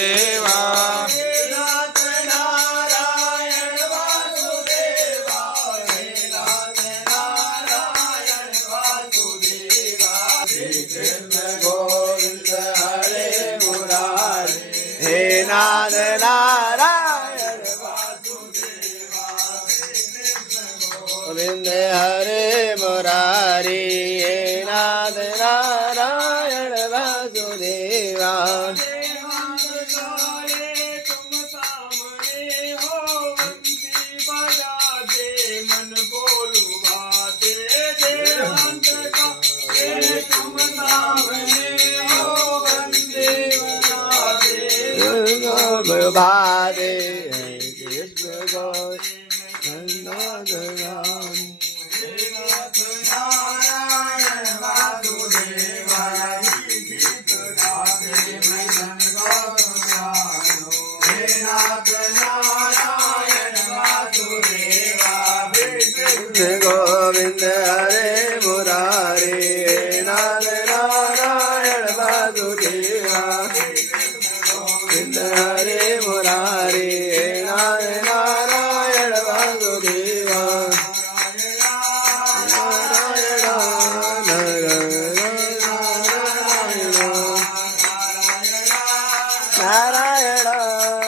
દેવા નાથ નારાયણ વાસુદેવા નાથ નારાયણ વાસુદેવા શ્રી કૃષ્ણ ગોવિંદ હરે મુરારી હે નાથ નારાયણ ગોવિંદ હરે મુરારી હે નાથ નારાયણ Vasudeva Bhade Krishna Govinda Ram Narayan વાસુદેવા ગીત ગાતે મૈદન ગોવિંદનો હે નાથ નારાયણ Vasudeva Krishna Govinda Hare Murari Nath Narayan Vasudeva Govinda Hare Murari Nath Narayan Vasudeva Narayana